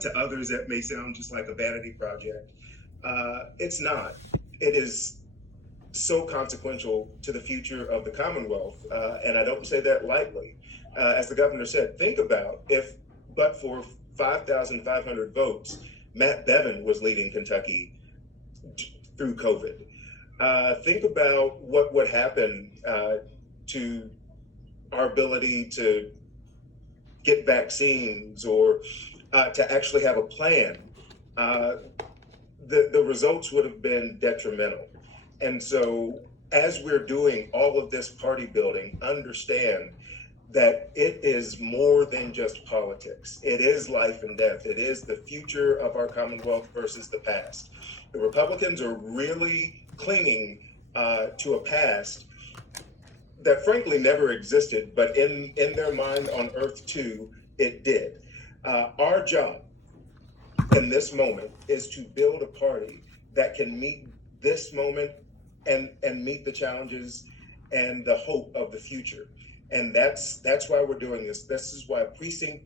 To others, that may sound just like a vanity project. It's not. It is so consequential to the future of the Commonwealth, and I don't say that lightly. As the governor said, think about if, but for 5,500 votes, Matt Bevin was leading Kentucky through COVID. Think about what would happen to our ability to get vaccines or to actually have a plan. The results would have been detrimental. And so as we're doing all of this party building, understand that it is more than just politics. It is life and death. It is the future of our Commonwealth versus the past. The Republicans are really clinging to a past that frankly never existed, but in their mind on Earth 2, it did. Our job in this moment is to build a party that can meet this moment and meet the challenges and the hope of the future. And that's why we're doing this. This is why precinct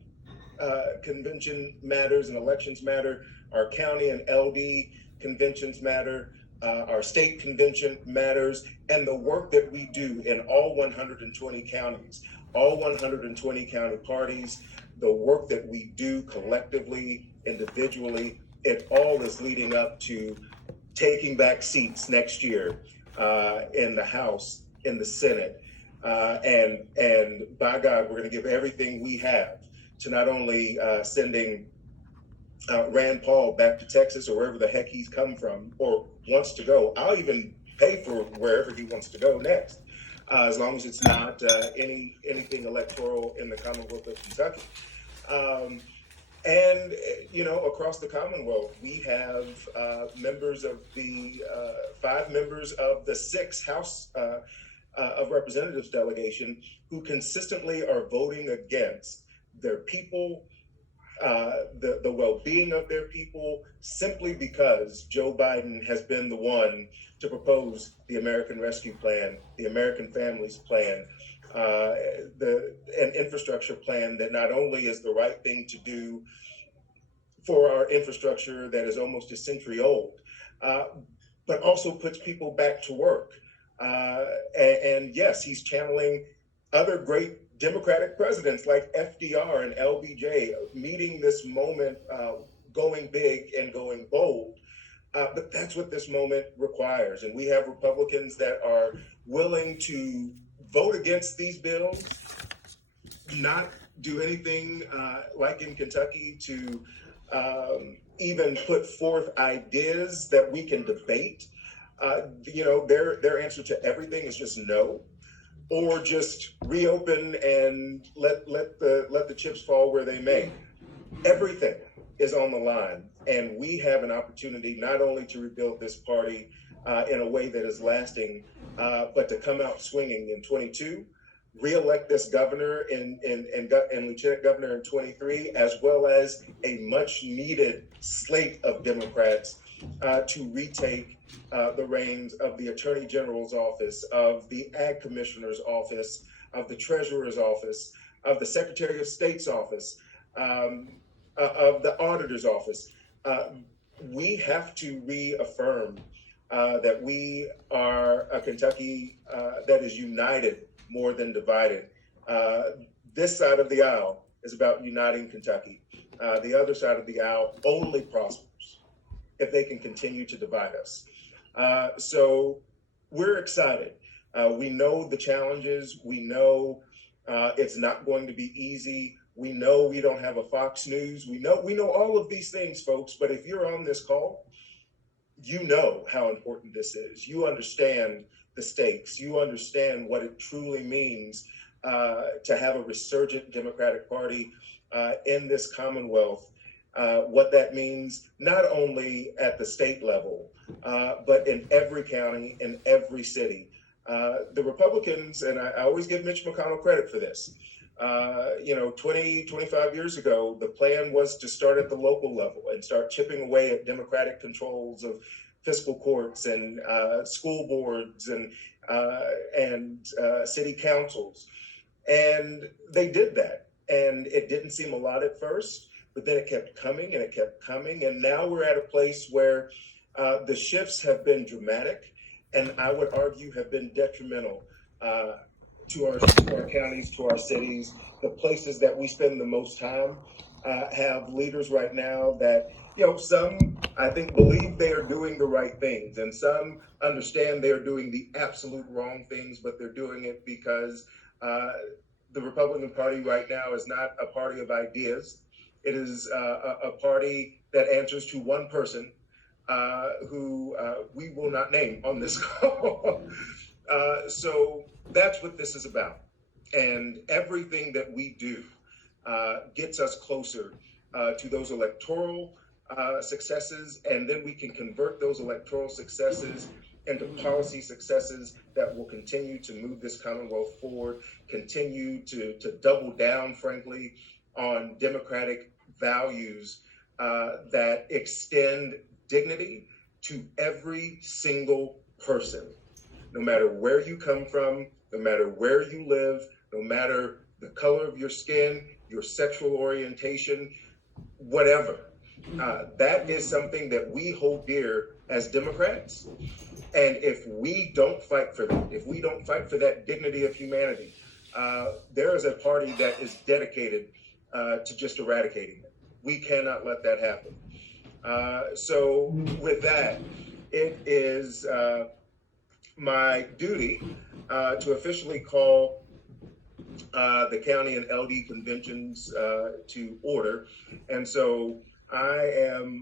convention matters and elections matter. Our county and LD conventions matter. Our state convention matters. And the work that we do in all 120 counties, all 120 county parties, the work that we do collectively, individually, it all is leading up to taking back seats next year in the House, in the Senate. And by God, we're going to give everything we have to not only sending Rand Paul back to Texas or wherever the heck he's come from or wants to go. I'll even pay for wherever he wants to go next, as long as it's not anything electoral in the Commonwealth of Kentucky. And, you know, across the Commonwealth, we have members of the 5 members of the 6 House of Representatives delegation who consistently are voting against their people, the well-being of their people, simply because Joe Biden has been the one to propose the American Rescue Plan, the American Families Plan, an infrastructure plan that not only is the right thing to do for our infrastructure that is almost a century old, but also puts people back to work. And yes, he's channeling other great Democratic presidents like FDR and LBJ, meeting this moment, going big and going bold. But that's what this moment requires. And we have Republicans that are willing to vote against these bills, not do anything like in Kentucky to even put forth ideas that we can debate. You know, their answer to everything is just no, or just reopen and let the chips fall where they may. Everything is on the line, and we have an opportunity not only to rebuild this party in a way that is lasting, but to come out swinging in 22, re-elect this governor and lieutenant governor in 23, as well as a much needed slate of Democrats to retake the reins of the Attorney General's office, of the Ag Commissioner's office, of the Treasurer's office, of the Secretary of State's office, of the Auditor's office. We have to reaffirm that we are a Kentucky that is united more than divided. This side of the aisle is about uniting Kentucky. The other side of the aisle only prospers if they can continue to divide us. So we're excited. We know the challenges. We know it's not going to be easy. We know we don't have a Fox News. We know all of these things, folks. But if you're on this call, you know how important this is. You understand the stakes. You understand what it truly means to have a resurgent Democratic Party in this Commonwealth. What that means, not only at the state level, but in every county, in every city. The Republicans, and I always give Mitch McConnell credit for this, 20, 25 years ago, the plan was to start at the local level and start chipping away at Democratic controls of fiscal courts and school boards and city councils. And they did that. And it didn't seem a lot at first, but then it kept coming and it kept coming. And now we're at a place where the shifts have been dramatic, and I would argue have been detrimental to our counties, to our cities, the places that we spend the most time. Have leaders right now that, some I think believe they are doing the right things, and some understand they are doing the absolute wrong things, but they're doing it because the Republican Party right now is not a party of ideas. It is a party that answers to one person who we will not name on this call. So that's what this is about. And everything that we do gets us closer to those electoral successes, and then we can convert those electoral successes into policy successes that will continue to move this Commonwealth forward, continue to double down, frankly, on democratic values that extend dignity to every single person, no matter where you come from, no matter where you live, no matter the color of your skin, your sexual orientation, whatever. That is something that we hold dear as Democrats. And if we don't fight for that, if we don't fight for that dignity of humanity, there is a party that is dedicated to just eradicating it. We cannot let that happen. So with that, it is my duty to officially call the county and LD conventions to order. And so I am